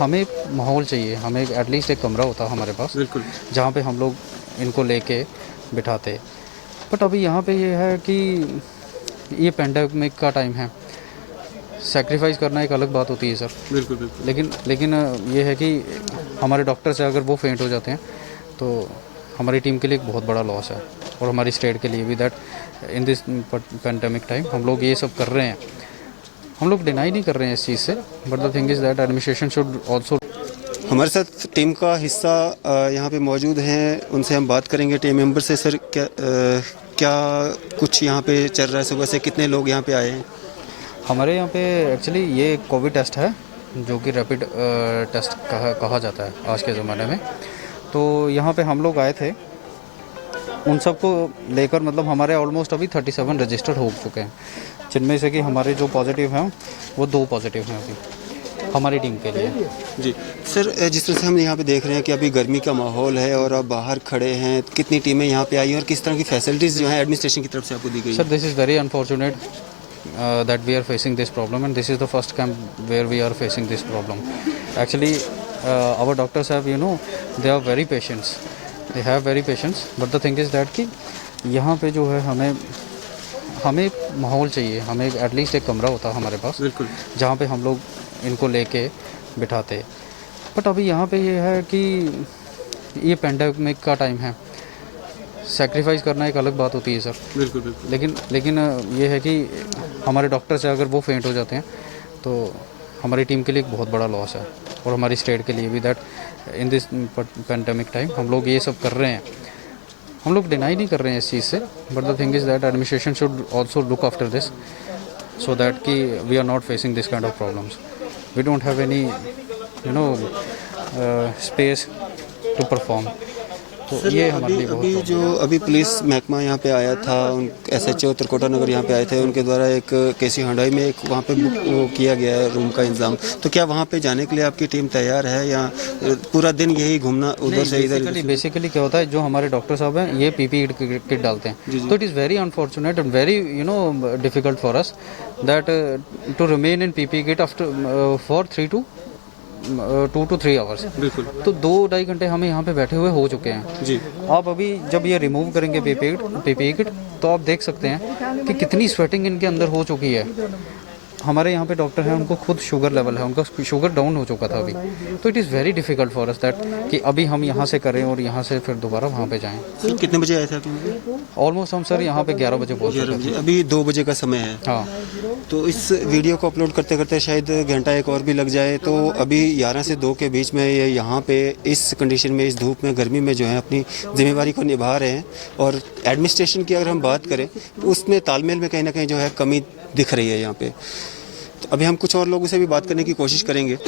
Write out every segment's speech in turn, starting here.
हमें एक माहौल चाहिए, हमें एटलीस्ट एक कमरा होता हमारे पास, बिल्कुल। जहाँ पे हम लोग इनको लेके बिठाते। बट अभी यहाँ पे ये है कि ये पैंडेमिक का टाइम है, सैक्रिफाइस करना एक अलग बात होती है सर। बिल्कुल, बिल्कुल। लेकिन ये है कि हमारे डॉक्टर से अगर वो फेंट हो जाते हैं तो हमारी टीम के लिए एक बहुत बड़ा लॉस है, और हमारी स्टेट के लिए भी, that in this pandemic time हम लोग ये सब कर रहे हैं। हम लोग डिनाई नहीं कर रहे हैं इस चीज़ से, but the thing is that administration should also. हमारे साथ टीम का हिस्सा यहाँ पे मौजूद हैं, उनसे हम बात करेंगे टीम मेंबर से। सर, क्या कुछ यहाँ पे चल रहा है? सुबह से कितने लोग यहाँ पे आए हैं? हमारे यहाँ पे एक्चुअली ये कोविड टेस्ट है, जो कि रैपिड टेस्ट कहा जाता है आज के ज़माने में। तो यहाँ पे हम लोग आए थे, उन सबको लेकर, मतलब हमारे ऑलमोस्ट अभी 37 रजिस्टर्ड हो चुके हैं, जिनमें से कि हमारे जो पॉजिटिव हैं वो 2 पॉजिटिव हैं अभी हमारी टीम के लिए। जी सर, जिस तरह से हम यहाँ पे देख रहे हैं कि अभी गर्मी का माहौल है और आप बाहर खड़े हैं, कितनी टीमें यहाँ पे आई हैं और किस तरह की फैसिलिटीज़ जो हैं एडमिनिस्ट्रेशन की तरफ से आपको दी गई सर, है? This is very unfortunate that we are facing this problem, and this is the first camp where we are facing this problem. Actually, our doctors have, they are very patients. They have very patience, but the thing is that कि यहाँ पे जो है हमें एक माहौल चाहिए, हमें एटलीस्ट एक कमरा होता हमारे पास, बिल्कुल। जहाँ पे हम लोग इनको लेके बिठाते। बट अभी यहाँ पे ये है कि ये पैंडेमिक का टाइम है, सैक्रिफाइस करना एक अलग बात होती है सर। बिल्कुल, बिल्कुल। लेकिन ये है कि हमारे डॉक्टर से अगर वो फेंट हो जाते हैं तो हमारी टीम के लिए एक बहुत बड़ा लॉस है, और हमारी स्टेट के लिए भी, that in this pandemic time हम लोग ये सब कर रहे हैं। हम लोग डिनाई नहीं कर रहे हैं इस चीज़ से, but the thing is that administration should also look after this, so that कि we are not facing this kind of problems. We don't have any space to perform. तो सर, ये हमारे लिए बहुत अभी पुलिस महकमा यहाँ पे आया था, उन SHO त्रिकोटा नगर यहाँ पे आए थे, उनके द्वारा एक केसी हंडाई में एक वहाँ पे बुक वो किया गया है रूम का इंतजाम। तो क्या वहाँ पे जाने के लिए आपकी टीम तैयार है, या पूरा दिन यही घूमना उधर से इधर? बेसिकली क्या होता है, जो हमारे डॉक्टर साहब हैं ये PPE किट डालते हैं, तो it is very unfortunate and very difficult for us that to remain in PPE kit after for 2 to 3 hours. बिल्कुल। तो 2-2.5 घंटे हमें यहाँ पे बैठे हुए हो चुके हैं जी। आप अभी जब ये रिमूव करेंगे PPE किट, तो आप देख सकते हैं कि कितनी स्वेटिंग इनके अंदर हो चुकी है। हमारे यहाँ पे डॉक्टर हैं, उनको खुद शुगर लेवल है, उनका शुगर डाउन हो चुका था अभी। तो it is very difficult for us that कि अभी हम यहाँ से करें और यहाँ से फिर दोबारा वहाँ पे जाएं। सर, कितने बजे आए थे आप? ऑलमोस्ट हम सर यहाँ पे 11 बजे पहुँच चुके थे। अभी 2 बजे का समय है। हाँ, तो इस वीडियो को अपलोड करते करते शायद घंटा एक और भी लग जाए। तो अभी 11 से 2 के बीच में ये यहाँ पे इस कंडीशन में, इस धूप में, गर्मी में जो है अपनी जिम्मेवारी को निभा रहे हैं। और एडमिनिस्ट्रेशन की अगर हम बात करें तो उसमें तालमेल में कहीं ना कहीं जो है कमी दिख रही है यहाँ पे। तो अभी हम कुछ और लोगों से भी बात करने की कोशिश करेंगे।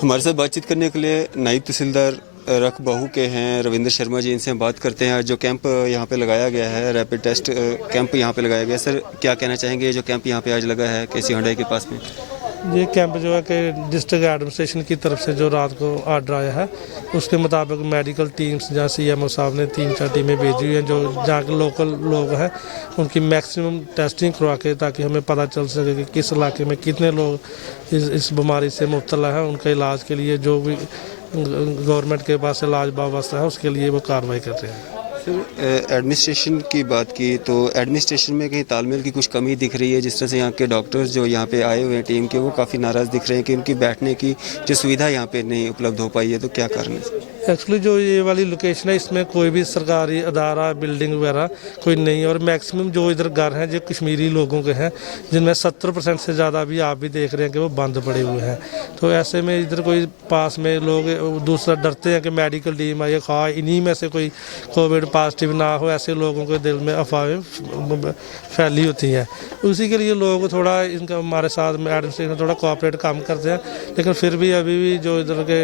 हमारे साथ बातचीत करने के लिए नायब तहसीलदार रकबहू के हैं रविंद्र शर्मा जी, इनसे हम बात करते हैं। जो कैंप यहाँ पे लगाया गया है, रैपिड टेस्ट कैंप यहाँ पे लगाया गया है, सर क्या कहना चाहेंगे जो कैंप यहाँ पे आज लगा है केसी हंडाई के पास में? ये कैंप जो है कि डिस्ट्रिक्ट एडमिनिस्ट्रेशन की तरफ से जो रात को आर्डर आया है, उसके मुताबिक मेडिकल टीम्स जहाँ CMO साहब ने 3-4 टीमें भेजी हुई हैं, जो जहाँ के लोकल लोग हैं उनकी मैक्सिमम टेस्टिंग करवा के, ताकि हमें पता चल सके कि किस इलाके में कितने लोग इस बीमारी से मुब्तला है। उनके इलाज के लिए जो भी गवर्नमेंट के पास इलाज व्यवस्था है उसके लिए वो कार्रवाई कर रहे हैं। सर, एडमिनिस्ट्रेशन की बात की तो एडमिनिस्ट्रेशन में कहीं तालमेल की कुछ कमी दिख रही है। जिस तरह से यहाँ के डॉक्टर्स जो यहाँ पे आए हुए हैं टीम के, वो काफ़ी नाराज़ दिख रहे हैं कि उनकी बैठने की जो सुविधा यहाँ पे नहीं उपलब्ध हो पाई है। तो क्या कारण है? एक्चुअली जो ये वाली लोकेशन है, इसमें कोई भी सरकारी अदारा, बिल्डिंग वगैरह कोई नहीं है, और मैक्सिमम जो इधर घर हैं जो कश्मीरी लोगों के हैं, जिनमें 70% से ज़्यादा भी आप भी देख रहे हैं कि वो बंद पड़े हुए हैं। तो ऐसे में इधर कोई पास में लोग दूसरा डरते हैं कि मेडिकल टीम आई खा इन्हीं में से कोई कोविड पॉजिटिव ना हो, ऐसे लोगों के दिल में अफवाहें फैली होती हैं। उसी के लिए लोग थोड़ा इनका हमारे साथ में एडमिनिस्ट्रेशन थोड़ा कोऑपरेट कम करते हैं, लेकिन फिर भी अभी भी जो इधर के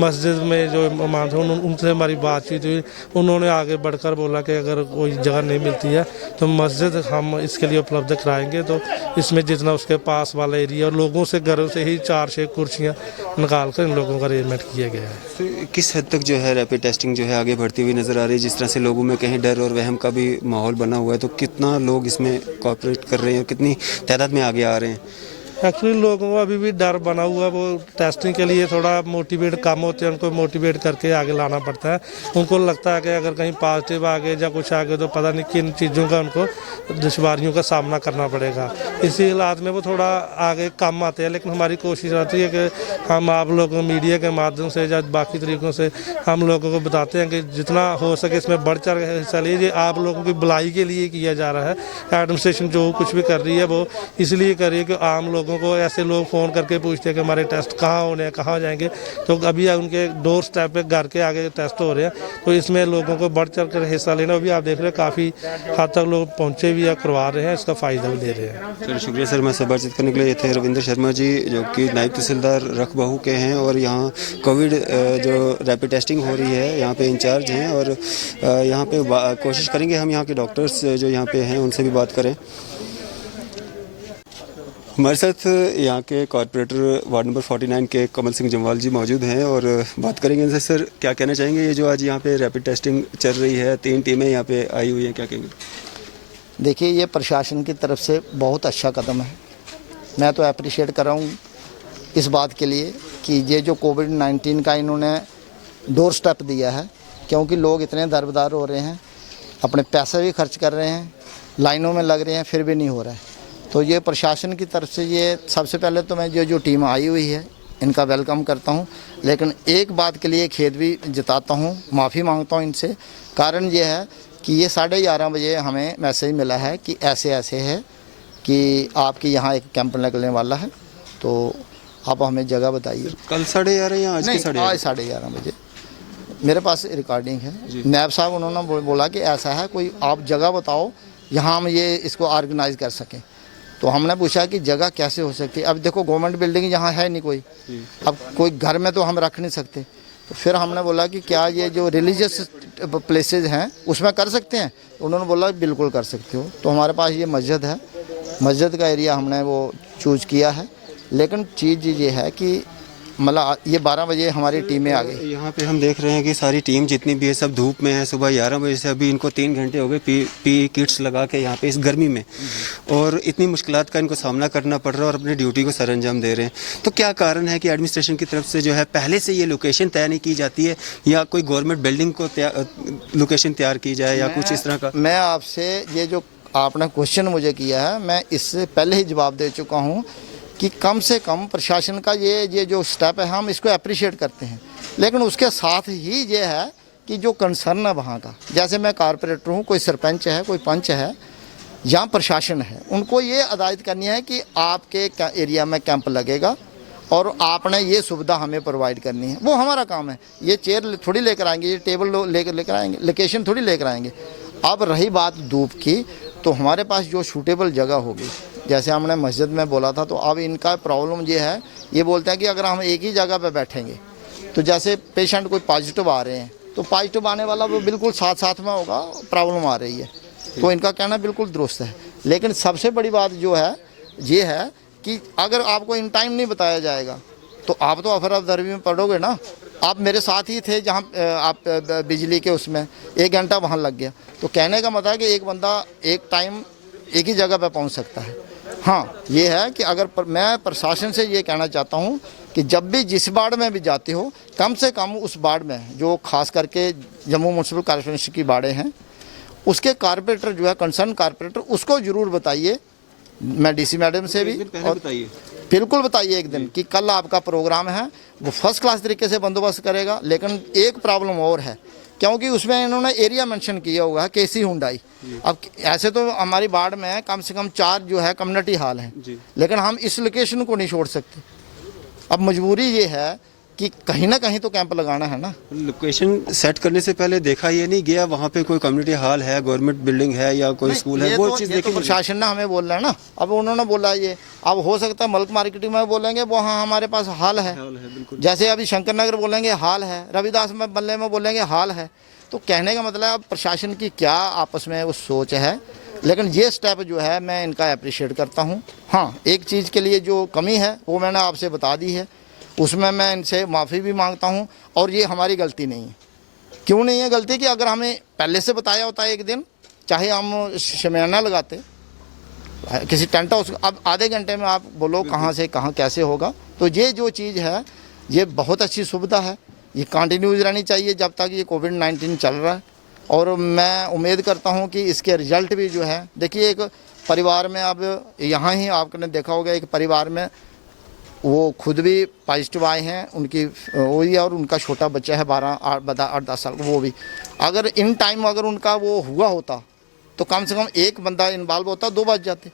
मस्जिद में जो इमाम थे उनसे हमारी बातचीत हुई। उन्होंने आगे बढ़कर बोला कि अगर कोई जगह नहीं मिलती है तो मस्जिद हम इसके लिए उपलब्ध कराएंगे। तो इसमें जितना उसके पास वाला एरिया और लोगों से घरों से ही 4-6 कुर्सियाँ निकाल कर इन लोगों का अरेंजमेंट किया गया है। तो किस हद तक जो है रैपिड टेस्टिंग जो है आगे बढ़ती हुई नज़र आ रही है? जिस तरह से लोगों में कहीं डर और वहम का भी माहौल बना हुआ है, तो कितना लोग इसमें कोऑपरेट कर रहे हैं और कितनी तादाद में आगे आ रहे हैं? एक्चुअली लोगों को अभी भी डर बना हुआ, वो टेस्टिंग के लिए थोड़ा मोटिवेट कम होते हैं, उनको मोटिवेट करके आगे लाना पड़ता है। उनको लगता है कि अगर कहीं पॉजिटिव आ गए या कुछ आ गए तो पता नहीं किन चीज़ों का उनको दुश्वारियों का सामना करना पड़ेगा। इसी हालात में वो थोड़ा आगे कम आते हैं, लेकिन हमारी कोशिश रहती है कि हम आप लोगों मीडिया के माध्यम से या बाकी तरीक़ों से हम लोगों को बताते हैं कि जितना हो सके इसमें बढ़ चढ़ के हिस्सा लीजिए। आप लोगों की भलाई के लिए किया जा रहा है। एडमिनिस्ट्रेशन जो कुछ भी कर रही है वो इसलिए कर रही है कि आम लोगों को, ऐसे लोग फ़ोन करके पूछते हैं कि हमारे टेस्ट कहाँ होने हैं, कहाँ जाएंगे, तो अभी उनके डोर स्टेप पे घर के आगे टेस्ट हो रहे हैं। तो इसमें लोगों को बढ़ चढ़ कर हिस्सा लेना, अभी आप देख रहे हैं काफ़ी हद तक लोग पहुँचे भी या करवा रहे हैं, इसका फ़ायदा भी दे रहे हैं। सर शुक्रिया सर, मैं से बातचीत करने के लिए। ये थे रविंद्र शर्मा जी जो कि नायब तहसीलदार रखबहू के हैं और यहाँ कोविड जो रैपिड टेस्टिंग हो रही है यहाँ पे इंचार्ज हैं। और यहाँ पे कोशिश करेंगे हम यहाँ के डॉक्टर्स जो यहाँ पे हैं उनसे भी बात करें। हमारे साथ यहाँ के कॉर्पोरेटर वार्ड नंबर 49 के कमल सिंह जमवाल जी मौजूद हैं और बात करेंगे इनसे। सर क्या कहना चाहेंगे, ये जो आज यहाँ पे रैपिड टेस्टिंग चल रही है, 3 टीमें यहाँ पे आई हुई हैं, क्या कहेंगे? देखिए, ये प्रशासन की तरफ से बहुत अच्छा कदम है। मैं तो अप्रिशिएट कर रहा हूँ इस बात के लिए कि ये जो कोविड-19 का इन्होंने डोर स्टेप दिया है, क्योंकि लोग इतने दरबदार हो रहे हैं, अपने पैसे भी खर्च कर रहे हैं, लाइनों में लग रहे हैं, फिर भी नहीं हो रहा है। तो ये प्रशासन की तरफ से ये सबसे पहले तो मैं जो टीम आई हुई है इनका वेलकम करता हूँ। लेकिन एक बात के लिए खेद भी जताता हूँ, माफ़ी मांगता हूँ इनसे। कारण ये है कि ये 11:30 बजे हमें मैसेज मिला है कि ऐसे ऐसे है कि आपके यहाँ एक कैंप लगने वाला है, तो आप हमें जगह बताइए। कल 11:30 या आज के 11:30? आज 11:30 बजे मेरे पास रिकॉर्डिंग है। नायब साहब उन्होंने बोला कि ऐसा है, कोई आप जगह बताओ यहाँ हम ये इसको ऑर्गेनाइज कर सकें। तो हमने पूछा कि जगह कैसे हो सकती है। अब देखो गवर्नमेंट बिल्डिंग यहाँ है नहीं कोई, अब कोई घर में तो हम रख नहीं सकते। तो फिर हमने बोला कि क्या ये जो रिलीजियस प्लेसेस हैं उसमें कर सकते हैं? उन्होंने बोला बिल्कुल कर सकते हो। तो हमारे पास ये मस्जिद है, मस्जिद का एरिया हमने वो चूज़ किया है। लेकिन चीज़ ये है कि मतलब ये 12 बजे हमारी टीमें आ गई। यहाँ पे हम देख रहे हैं कि सारी टीम जितनी भी है सब धूप में है। सुबह 11 बजे से अभी इनको 3 घंटे हो गए पी किट्स लगा के यहाँ पे इस गर्मी में, और इतनी मुश्किलात का इनको सामना करना पड़ रहा है और अपनी ड्यूटी को सर अंजाम दे रहे हैं। तो क्या कारण है कि एडमिनिस्ट्रेशन की तरफ से जो है पहले से ये लोकेशन तय नहीं की जाती है, या कोई गवर्नमेंट बिल्डिंग को लोकेशन तैयार की जाए या कुछ इस तरह का? मैं आपसे ये जो आपने क्वेश्चन मुझे किया है, मैं इससे पहले ही जवाब दे चुका हूँ कि कम से कम प्रशासन का ये जो स्टेप है हम इसको अप्रिशिएट करते हैं। लेकिन उसके साथ ही ये है कि जो कंसर्न है वहाँ का, जैसे मैं कारपोरेटर हूँ, कोई सरपंच है, कोई पंच है या प्रशासन है, उनको ये हिदायत करनी है कि आपके एरिया में कैंप लगेगा और आपने ये सुविधा हमें प्रोवाइड करनी है। वो हमारा काम है। ये चेयर थोड़ी लेकर आएंगे, ये टेबल लेकर आएंगे, लोकेशन थोड़ी लेकर आएंगे। अब रही बात धूप की, तो हमारे पास जो सूटेबल जगह होगी, जैसे हमने मस्जिद में बोला था, तो अब इनका प्रॉब्लम ये है, ये बोलते हैं कि अगर हम एक ही जगह पे बैठेंगे तो जैसे पेशेंट कोई पॉजिटिव आ रहे हैं तो पॉजिटिव आने वाला वो बिल्कुल साथ में होगा, प्रॉब्लम आ रही है। तो इनका कहना बिल्कुल दुरुस्त है। लेकिन सबसे बड़ी बात जो है ये है कि अगर आपको इन टाइम नहीं बताया जाएगा तो आप तो अफरा-तफरी में पड़ोगे ना। आप मेरे साथ ही थे जहाँ आप बिजली के उसमें 1 घंटा वहाँ लग गया। तो कहने का मतलब है कि एक बंदा एक टाइम एक ही जगह पे पहुँच सकता है। हाँ, ये है कि अगर मैं प्रशासन से ये कहना चाहता हूँ कि जब भी जिस वार्ड में भी जाते हो, कम से कम उस वार्ड में जो खास करके जम्मू म्यूनसिपल कॉर्पोरेशन की वार्डें हैं, उसके कारपोरेटर जो है, कंसर्न कारपोरेटर, उसको ज़रूर बताइए। मैं डीसी मैडम से भी और बिल्कुल बताइए एक दिन कि कल आपका प्रोग्राम है, वो फर्स्ट क्लास तरीके से बंदोबस्त करेगा। लेकिन एक प्रॉब्लम और है, क्योंकि उसमें इन्होंने एरिया मेंशन किया हुआ है केसी हुंडई। अब ऐसे तो हमारी वार्ड में कम से कम 4 जो है कम्युनिटी हॉल हैं, लेकिन हम इस लोकेशन को नहीं छोड़ सकते। अब मजबूरी ये है कि कहीं ना कहीं तो कैंप लगाना है ना। लोकेशन सेट करने से पहले देखा ये नहीं गया वहाँ पे कोई कम्युनिटी हॉल है, गवर्नमेंट बिल्डिंग है या कोई स्कूल है? वो चीज़ देखिए, प्रशासन ने हमें बोल रहा है ना। अब उन्होंने बोला ये, अब हो सकता है मल्क मार्केटिंग में बोलेंगे वहाँ हमारे पास हॉल है, जैसे अभी शंकर नगर बोलेंगे हॉल है, रविदास में बल्ले में बोलेंगे हॉल है। तो कहने का मतलब अब प्रशासन की क्या आपस में वो सोच है। लेकिन ये स्टेप जो है मैं इनका अप्रिशिएट करता हूँ। हाँ, एक चीज़ के लिए जो कमी है वो मैंने आपसे बता दी है, उसमें मैं इनसे माफ़ी भी मांगता हूँ। और ये हमारी गलती नहीं है। क्यों नहीं है गलती? कि अगर हमें पहले से बताया होता है एक दिन, चाहे हम शमियाना लगाते, किसी टेंट हाउस, अब आधे घंटे में आप बोलो कहाँ से कहाँ कैसे होगा। तो ये जो चीज़ है ये बहुत अच्छी सुविधा है, ये कंटिन्यूज रहनी चाहिए जब तक ये कोविड-19 चल रहा है। और मैं उम्मीद करता हूँ कि इसके रिजल्ट भी जो है, देखिए एक परिवार में, अब यहाँ ही आपने देखा होगा एक परिवार में वो खुद भी पॉजिटिव आए हैं, उनकी वही, और उनका छोटा बच्चा है 8-10 साल का, वो भी अगर इन टाइम अगर उनका वो हुआ होता तो कम से कम एक बंदा इन्वॉल्व होता, 2 बच जाते।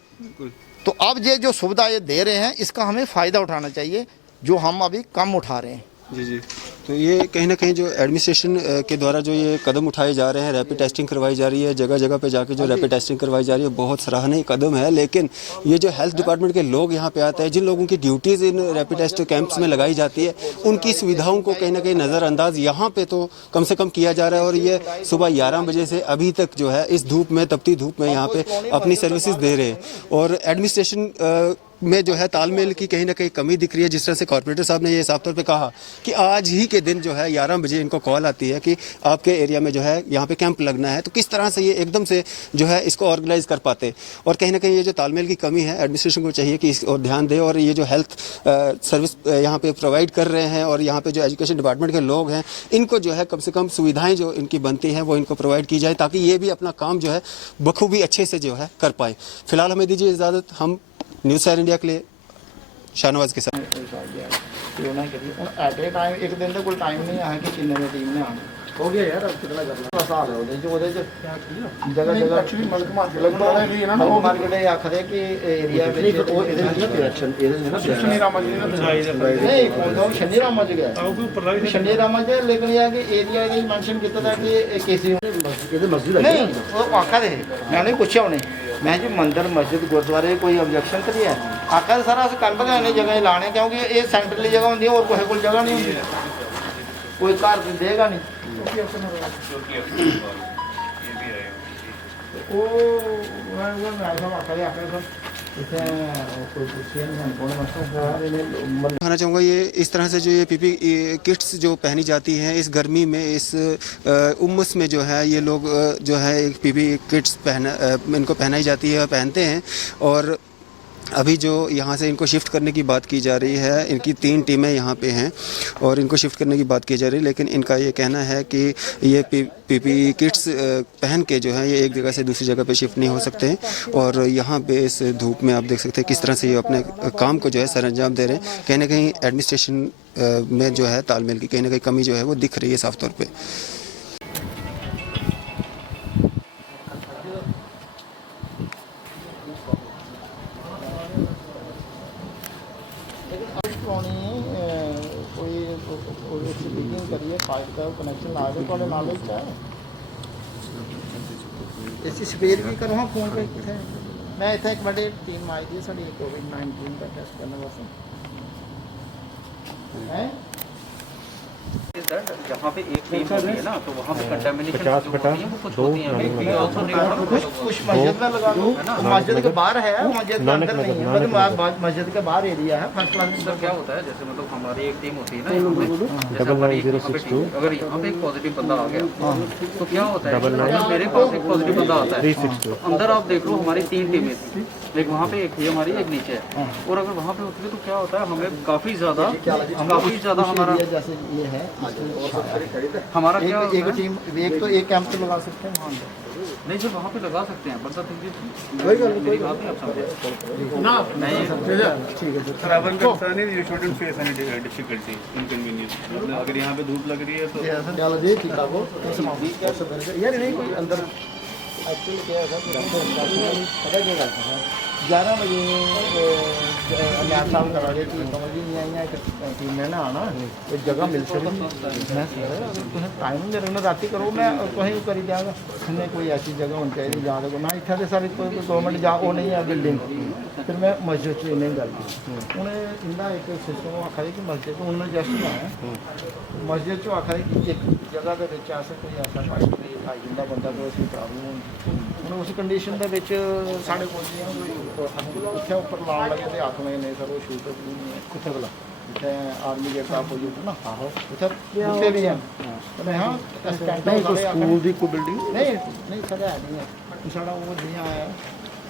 तो अब ये जो सुविधा ये दे रहे हैं इसका हमें फ़ायदा उठाना चाहिए, जो हम अभी कम उठा रहे हैं। जी जी। तो ये कहीं ना कहीं जो एडमिनिस्ट्रेशन के द्वारा जो ये कदम उठाए जा रहे हैं, रैपिड टेस्टिंग करवाई जा रही है, जगह जगह पे जाके जो रैपिड टेस्टिंग करवाई जा रही है, बहुत सराहनीय कदम है। लेकिन ये जो हेल्थ डिपार्टमेंट के लोग यहाँ पे आते हैं, जिन लोगों की ड्यूटीज़ इन रैपिड टेस्ट कैंप्स में लगाई जाती है, उनकी सुविधाओं को कहीं ना कहीं नज़रअंदाज यहाँ पे तो कम से कम किया जा रहा है। और ये सुबह 11 बजे से अभी तक जो है इस धूप में, तपती धूप में यहाँ पे अपनी सर्विसेज दे रहे हैं। और एडमिनिस्ट्रेशन में जो है तालमेल की कहीं ना कहीं कमी दिख रही है। जिस तरह से कॉर्पोरेटर साहब ने ये साफ तौर पे कहा कि आज ही के दिन जो है 11 बजे इनको कॉल आती है कि आपके एरिया में जो है यहाँ पे कैंप लगना है, तो किस तरह से ये एकदम से जो है इसको ऑर्गेनाइज कर पाते। और कहीं ना कहीं ये जो तालमेल की कमी है, एडमिनिस्ट्रेशन को चाहिए कि इस और ध्यान दे। और ये जो हेल्थ सर्विस यहाँ पे प्रोवाइड कर रहे हैं और यहाँ पे जो एजुकेशन डिपार्टमेंट के लोग हैं, इनको जो है कम से कम सुविधाएँ जो इनकी बनती हैं वो इनको प्रोवाइड की जाए, ताकि ये भी अपना काम जो है बखूबी अच्छे से जो है कर पाए। फिलहाल हमें दीजिए इजाज़त, हम न्यूज़ सैर इंडिया के लिए शाहनवाज के साथ। एट ए टाइम एक दिन तो कोई टाइम नहीं है कि किन्ने में टीम ने आना हो गया यार। अब कितना करना साल है ਉਹਦੇ जगह जगह एक्चुअली मार्केट ये आखदे कि एरिया ਵਿੱਚ ਉਹ ਇਹਦੇ ਵਿੱਚ ਡਾਇਰੈਕਸ਼ਨ ਇਹਦੇ ਵਿੱਚ ਨਾ ਸ਼ਨੀ ਰਾਮਾ ਜੀ ਨੇ ਨਹੀਂ ਪਹੁੰਚਾ ਸ਼ਨੀ ਰਾਮਾ ਜੀ ਗਿਆ ਉਹ ਕੋਈ ਉੱਪਰ ਵੀ ਸ਼ਨੀ ਰਾਮਾ ਜੀ, लेकिन ये कि एरिया ਦੇ ਮੈਂਸ਼ਨ ਕੀਤਾ था कि केसी ਇਹਦੇ ਮਸਜਿਦ ਹੈ नहीं ਉਹ ਆਖਦੇ ਮੈਂ ਨਹੀਂ ਪੁੱਛਿਆ ਉਹਨੇ, मैं जी मंदिर मस्जिद गुरुद्वारे कोई ऑब्जेक्शन तो नहीं है। आखा सारा अस कर लगा इन्हें जगह लाने, क्योंकि ये सेंट्रली जगह होंगी और कोई कोई जगह नहीं होंगी, कोई घर देगा नहीं। कहना चाहूँगा ये इस तरह से जो ये पीपी किट्स जो पहनी जाती हैं इस गर्मी में, इस उमस में जो है ये लोग जो है एक पीपी किट्स इनको पहनाई जाती है, पहनते हैं। और अभी जो यहाँ से इनको शिफ्ट करने की बात की जा रही है, इनकी 3 टीमें यहाँ पे हैं और इनको शिफ्ट करने की बात की जा रही है। लेकिन इनका ये कहना है कि ये पीपी किट्स पहन के जो है ये एक जगह से दूसरी जगह पे शिफ्ट नहीं हो सकते हैं। और यहाँ पे इस धूप में आप देख सकते हैं किस तरह से ये अपने काम को जो है सर अंजाम दे रहे हैं। कहीं ना कहीं एडमिनिस्ट्रेशन में जो है तालमेल की कहीं ना कहीं कमी जो है वो दिख रही है साफ तौर पर। इसी स्पेयर भी करो हाँ फोन पे कितने मैं इतना एक बड़े टीम आई थी साड़ी कोविड-19 का टेस्ट करने वास्ते हैं। जहाँ पे एक टीम होती है ना तो वहाँ पे कंटामिनेशन जो होती है वो कुछ होती है। कुछ मस्जिद में लगा दो, मस्जिद के बाहर है, मस्जिद के अंदर नहीं है, मतलब मस्जिद के बाहर एरिया है। फर्स्ट क्लास सर क्या होता है, जैसे मतलब हमारी एक टीम होती है ना, जैसे हमारी अगर यहाँ पे एक पॉजिटिव बंदा आ गया तो क्या होता है, अगर मेरे पास एक पॉजिटिव बंदा आता है तो अंदर आप देख लो हमारी 3 टीमें थी, लेकिन वहाँ पे एक थी हमारी, एक नीचे है। और अगर वहाँ पे होती है तो क्या होता है, हमें काफ़ी ज़्यादा हमारा जैसे ये है हमारा क्या एक टीम एक तो एक कैंप तो लगा सकते हैं वहाँ नहीं सर, वहाँ पे लगा सकते हैं, बट सर कोई बात नहीं आप समझे ना नहीं ठीक है सर। ट्रैवल कंसर्न है, you shouldn't face any difficulty inconvenience. अगर यहाँ पे धूप लग रही है तो चलो जी ठीक है वो यार नहीं कोई अंदर एक्चुअली क्या है पता क्या करता है 11 बजे अलियान साहब करा रहे थे, समझ ही नहीं आई है टीम में ना आना एक जगह मिल सकती मैं तुम टाइम दे रहे राती करो मैं तुम करी जाएगा हमें कोई ऐसी जगह होनी चाहिए जहाँ देखो ना इतना सारी कोई गवर्नमेंट जा वो नहीं है बिल्डिंग। फिर मैं मस्जिद च इन्हें गल की उन्हें इंदा एक सिस्टम आखा कि मस्जिद उन्होंने जस्ट लाया मस्जिद चो आखा कि एक जगह के आसे कोई ऐसा फाइट नहीं आई जिंदा बंदा तो उसकी प्रॉब्लम होनी उन्हें उस कंडीशन के साढ़े को इतने उपर लाने लगे तो आख में नहीं सर वो शूट कितने भला इतने आर्मी गेट अपोजिट ना आहो इतने भी हैं तो हाँ स्कूल की कोई बिल्डिंग नहीं नहीं सर है नहीं है साढ़ा वो नहीं आया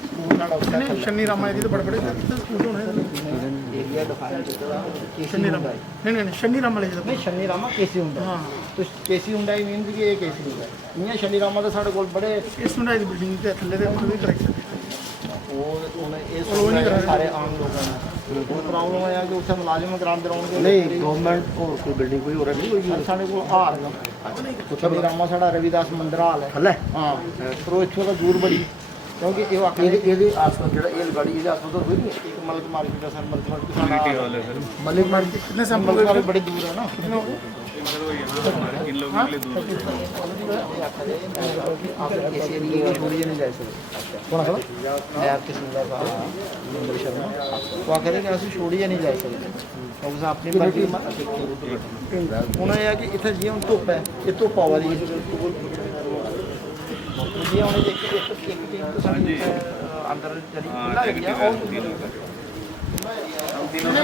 ਸਕੂਲ ਸਾਡਾ ਉੱਥੇ ਨਹੀਂ ਸ਼ਨੀ ਰਾਮਾ ਇਹਦੀ ਤਾਂ ਬੜੇ ਬੜੇ ਸਕੂਲ ਹੋਣੇ ਏਰੀਆ ਡਿਫਾਈਨ ਕੀਤਾ ਦਾ ਸ਼ਨੀ ਰਾਮਾ ਨਹੀਂ ਸ਼ਨੀ ਰਾਮਾ ਲੈ ਜਾਂਦਾ ਨਹੀਂ ਸ਼ਨੀ ਰਾਮਾ ਕੇਸੀ ਹੁੰਦਾ ਹਾਂ तो केसी हुंडई मीन कि ये केसी हुंडई इयां शनि रामा तो साढ़े कोल बड़े ਇਸ ਹੁੰਡਾਈ ਦੀ ਬਿਲਡਿੰਗ ਦੇ ਥੱਲੇ ਦੇ ਉਹਨੂੰ ਵੀ ਕਰਾਈ वो नहीं सारे आम लोग हैं कोई प्रॉब्लम है कि उत्थे मुलाजिम करांदे रहोगे नहीं गवर्नमेंट और कोई बिल्डिंग कोई और नहीं होई साढ़े कोल हाल शनि रामा साढ़ा रविदास मंदिर हाल है हां पर वो इत्थों दा दूर बड़ी क्योंकि ये ਇਹਦੇ ਆਸ-ਪਾਸ ਜਿਹੜਾ ਇਹ ਗਾੜੀ ਇਹਦੇ ਆਸ-ਪਾਸ ਹੋਈ ਨਹੀਂ ਇੱਕ ਮਲਕ ਮਾਰਕੀਟ ਦਾ ਸਰ ਮਲਕ ਮਾਰਕੀਟ कम्युनिटी हॉल है सर मलिक मार्केट कितने सैंपल वाले बड़ी दूर है ना कितने हो गए सर वो यहाँ हमारे इन लोगों के लिए दूर कौन आखदा मैं आपके सुनदा था नरेंद्र शर्मा वो आखदे कि ਅਸੀਂ ਛੋੜੀਏ ਨਹੀਂ ਜਾ ਸਕਦੇ ਕਿਉਂਕਿ ਆਪਣੀ ਮਰਜ਼ੀ ਉਹਨਾਂ ਇਹ ਹੈ ਕਿ ਇੱਥੇ ਜਿਉਂ ਧੁੱਪ ਹੈ ਇਹ ਧੁੱਪ ਆਵਾ ਦੀ ਜੀ ਉਹਨੇ ਇੱਕ ਟੀਮ ਤੋਂ ਸਾਡੀ ਅੰਦਰ ਜਿਹੜੀ ਖੁੱਲਾ हाँ ਏਰੀਆ नेगेटिव है तीनों का